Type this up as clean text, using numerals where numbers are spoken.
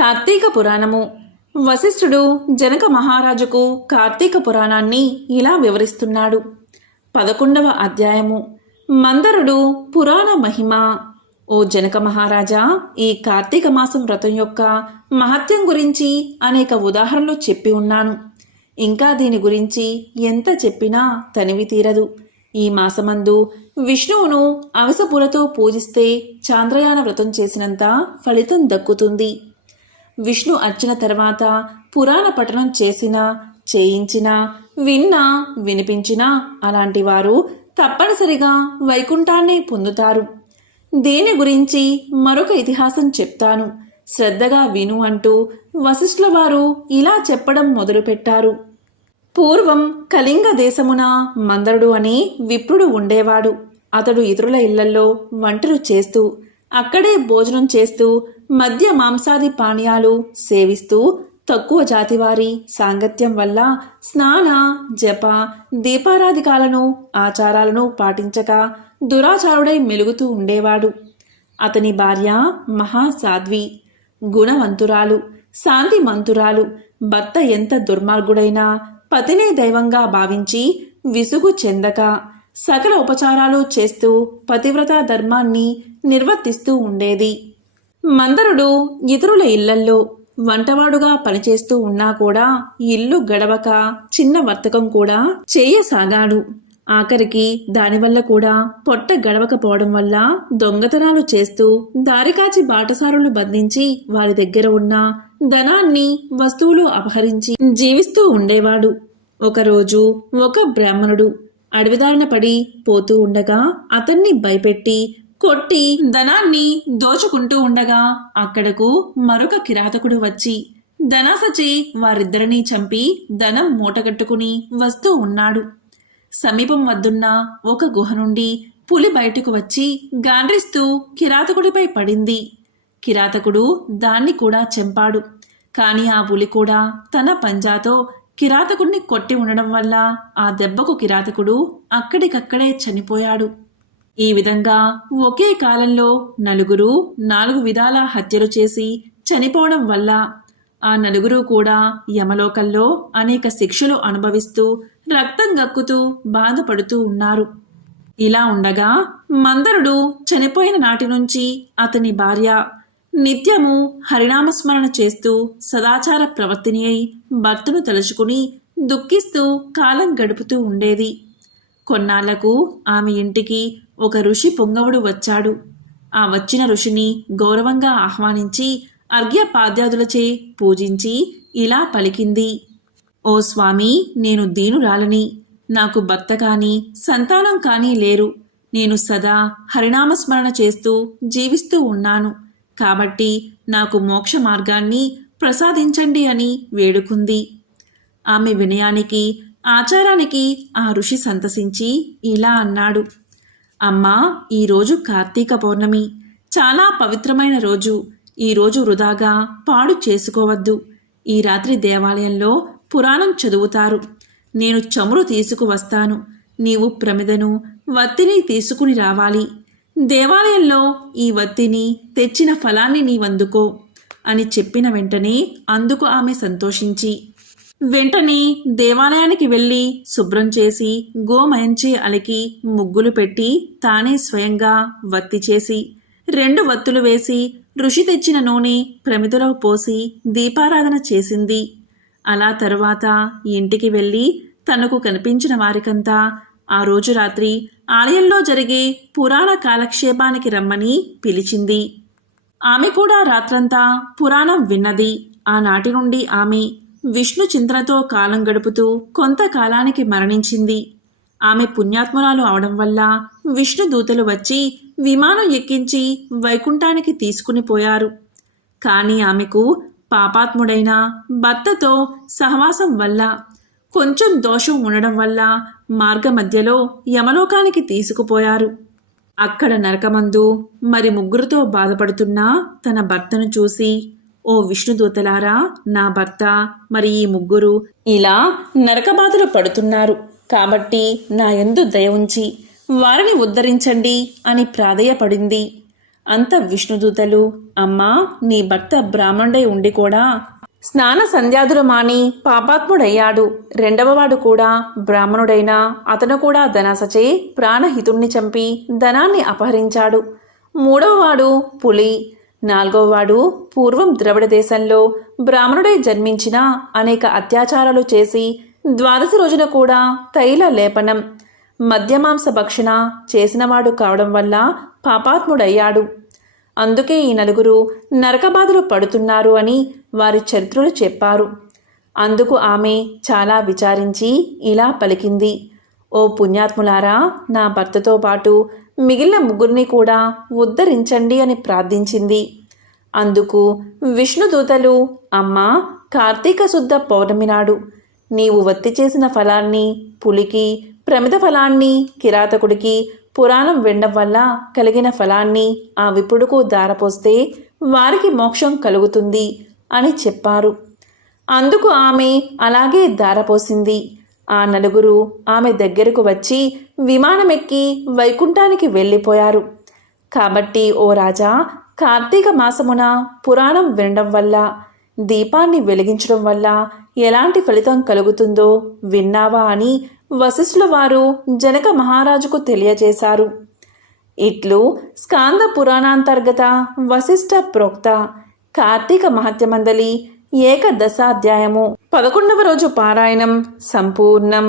కార్తీక పురాణము. వశిష్ఠుడు జనక మహారాజుకు కార్తీక పురాణాన్ని ఇలా వివరిస్తున్నాడు. 11వ అధ్యాయము. మందరుడు పురాణ మహిమ. ఓ జనక మహారాజా, ఈ కార్తీక మాసం వ్రతం యొక్క మహత్యం గురించి అనేక ఉదాహరణలు చెప్పి ఉన్నాను. ఇంకా దీని గురించి ఎంత చెప్పినా తనివి తీరదు. ఈ మాసమందు విష్ణువును అవిసపూలతో పూజిస్తే చాంద్రయాన వ్రతం చేసినంత ఫలితం దక్కుతుంది. విష్ణు అర్చన తర్వాత పురాణ పఠనం చేసినా, చేయించినా, విన్నా, వినిపించినా అలాంటి వారు తప్పనిసరిగా వైకుంఠాన్ని పొందుతారు. దీని గురించి మరొక ఇతిహాసం చెప్తాను, శ్రద్ధగా విను అంటూ వశిష్ఠుల వారు ఇలా చెప్పడం మొదలుపెట్టారు. పూర్వం కళింగ దేశమున మందరుడు అని విప్రుడు ఉండేవాడు. అతడు ఇతరుల ఇళ్లల్లో వంటలు చేస్తూ, అక్కడే భోజనం చేస్తూ, మద్య మాంసాది పానీయాలు సేవిస్తూ, తక్కువ జాతివారి సాంగత్యం వల్ల స్నాన, జప, దీపారాధికాలను, ఆచారాలను పాటించక దురాచారుడై మెలుగుతూ ఉండేవాడు. అతని భార్య మహాసాధ్వి, గుణవంతురాలు, శాంతిమంతురాలు. భర్త ఎంత దుర్మార్గుడైనా పతినే దైవంగా భావించి విసుగు చెందక సకల ఉపచారాలు చేస్తూ పతివ్రత ధర్మాన్ని నిర్వర్తిస్తూ ఉండేది. మందరుడు ఇతరుల ఇళ్లల్లో వంటవాడుగా పనిచేస్తూ ఉన్నా కూడా ఇల్లు గడవక చిన్న వర్తకం కూడా చేయసాగాడు. ఆఖరికి దానివల్ల కూడా పొట్ట గడవకపోవడం వల్ల దొంగతనాలు చేస్తూ దారికాచి బాటసారులు బంధించి వారి దగ్గర ఉన్న ధనాన్ని, వస్తువులు అపహరించి జీవిస్తూ ఉండేవాడు. ఒకరోజు ఒక బ్రాహ్మణుడు అడవిదారిన పడి పోతూ ఉండగా అతన్ని భయపెట్టి కొట్టి ధనాన్ని దోచుకుంటూ ఉండగా అక్కడకు మరొక కిరాతకుడు వచ్చి ధనాసచే వారిద్దరినీ చంపి ధనం మూటగట్టుకుని వస్తూ ఉన్నాడు. సమీపం వద్దున్న ఒక గుహ నుండి పులి బయటకు వచ్చి గాండ్రిస్తూ కిరాతకుడిపై పడింది. కిరాతకుడు దాన్ని కూడా చంపాడు. కాని ఆ పులి కూడా తన పంజాతో కిరాతకుడిని కొట్టి ఉండడం వల్ల ఆ దెబ్బకు కిరాతకుడు అక్కడికక్కడే చనిపోయాడు. ఈ విధంగా ఒకే కాలంలో నలుగురు 4 విధాల హత్యలు చేసి చనిపోవడం వల్ల ఆ నలుగురు కూడా యమలోకంలో అనేక శిక్షలు అనుభవిస్తూ రక్తం గక్కుతూ బాధపడుతూ ఉన్నారు. ఇలా ఉండగా మందరుడు చనిపోయిన నాటి నుంచి అతని భార్య నిత్యము హరినామస్మరణ చేస్తూ సదాచార ప్రవర్తిని అయి భర్తను తలుచుకుని దుఃఖిస్తూ కాలం గడుపుతూ ఉండేది. కొన్నాళ్లకు ఆమె ఇంటికి ఒక ఋషి పుంగవుడు వచ్చాడు. ఆ వచ్చిన ఋషిని గౌరవంగా ఆహ్వానించి అర్ఘ్యపాద్యాదులచే పూజించి ఇలా పలికింది. ఓ స్వామి, నేను దీనురాలని. నాకు భర్త కానీ సంతానం కానీ లేరు. నేను సదా హరినామస్మరణ చేస్తూ జీవిస్తూ ఉన్నాను. కాబట్టి నాకు మోక్ష మార్గాన్ని ప్రసాదించండి అని వేడుకుంది. ఆమె వినయానికి, ఆచారానికి ఆ ఋషి సంతసించి ఇలా అన్నాడు. అమ్మా, ఈరోజు కార్తీక పౌర్ణమి, చాలా పవిత్రమైన రోజు. ఈరోజు వృధాగా పాడు చేసుకోవద్దు. ఈ రాత్రి దేవాలయంలో పురాణం చదువుతారు. నేను చమురు తీసుకువస్తాను. నీవు ప్రమిదను, వత్తిని తీసుకుని రావాలి. దేవాలయంలో ఈ వత్తిని తెచ్చిన ఫలాన్ని నీవందుకో అని చెప్పిన వెంటనే అందుకు ఆమె సంతోషించి వెంటనే దేవాలయానికి వెళ్ళి శుభ్రం చేసి గోమయంచే అలికి ముగ్గులు పెట్టి తానే స్వయంగా వత్తి చేసి 2 వత్తులు వేసి ఋషి తెచ్చిన నూనె ప్రమిదలో పోసి దీపారాధన చేసింది. అలా తరువాత ఇంటికి వెళ్ళి తనకు కనిపించిన వారికంతా ఆ రోజు రాత్రి ఆలయంలో జరిగే పురాణ కాలక్షేపానికి రమ్మని పిలిచింది. ఆమె కూడా రాత్రంతా పురాణం విన్నది. ఆనాటి నుండి ఆమె విష్ణు చింతనతో కాలం గడుపుతూ కొంతకాలానికి మరణించింది. ఆమె పుణ్యాత్మురాలు అవడం వల్ల విష్ణు దూతలు వచ్చి విమానం ఎక్కించి వైకుంఠానికి తీసుకుని పోయారు. కానీ ఆమెకు పాపాత్ముడైన భర్తతో సహవాసం వల్ల, కొంచెం దోషం ఉండడం వల్ల మార్గ మధ్యలో యమలోకానికి తీసుకుపోయారు. అక్కడ నరకమందు మరి 3తో బాధపడుతున్న తన భర్తను చూసి, ఓ విష్ణుదూతలారా, నా భర్త మరి ఈ 3 ఇలా నరకబాధలు పడుతున్నారు. కాబట్టి నా యందు దయ ఉంచి వారిని ఉద్ధరించండి అని ప్రాధేయపడింది. అంత విష్ణుదూతలు, అమ్మా, నీ భర్త బ్రాహ్మణుడై ఉండి కూడా స్నాన సంధ్యాదులు మాని పాపాత్ముడయ్యాడు. రెండవవాడు కూడా బ్రాహ్మణుడైనా అతను కూడా ధనాసచే ప్రాణహితుణ్ణి చంపి ధనాన్ని అపహరించాడు. మూడవవాడు పులి. నాలుగవవాడు పూర్వం ద్రవిడ దేశంలో బ్రాహ్మణుడై జన్మించిన అనేక అత్యాచారాలు చేసి ద్వాదశి రోజున కూడా తైల లేపనం, మద్యమాంస భక్షణ చేసినవాడు కావడం వల్ల పాపాత్ముడయ్యాడు. అందుకే ఈ నలుగురు నరకబాధలు పడుతున్నారు అని వారి చరిత్రలు చెప్పారు. అందుకు ఆమె చాలా విచారించి ఇలా పలికింది: ఓ పుణ్యాత్ములారా, నా భర్తతో పాటు మిగిలిన ముగ్గురిని కూడా ఉద్ధరించండి అని ప్రార్థించింది. అందుకు విష్ణుదూతలు, అమ్మా, కార్తీక శుద్ధ పౌర్ణమి నాడు నీవు వత్తి చేసిన ఫలాన్ని పులికి, ప్రమిద ఫలాన్ని కిరాతకుడికి, పురాణం వినడం వల్ల కలిగిన ఫలాన్ని ఆ విపుడుకు దారపోస్తే వారికి మోక్షం కలుగుతుంది అని చెప్పారు. అందుకు ఆమె అలాగే దారపోసింది. ఆ నలుగురు ఆమె దగ్గరకు వచ్చి విమానమెక్కి వైకుంఠానికి వెళ్ళిపోయారు. కాబట్టి ఓ రాజా, కార్తీక మాసమున పురాణం వినడం వల్ల, దీపాన్ని వెలిగించడం వల్ల ఎలాంటి ఫలితం కలుగుతుందో విన్నావా అని వశిష్ఠుల వారు జనక మహారాజుకు తెలియజేశారు. ఇట్లు స్కాంద పురాణాంతర్గత వశిష్ఠ ప్రోక్త కార్తీక మహత్యమందలి ఏకదశాధ్యాయము 11వ రోజు పారాయణం సంపూర్ణం.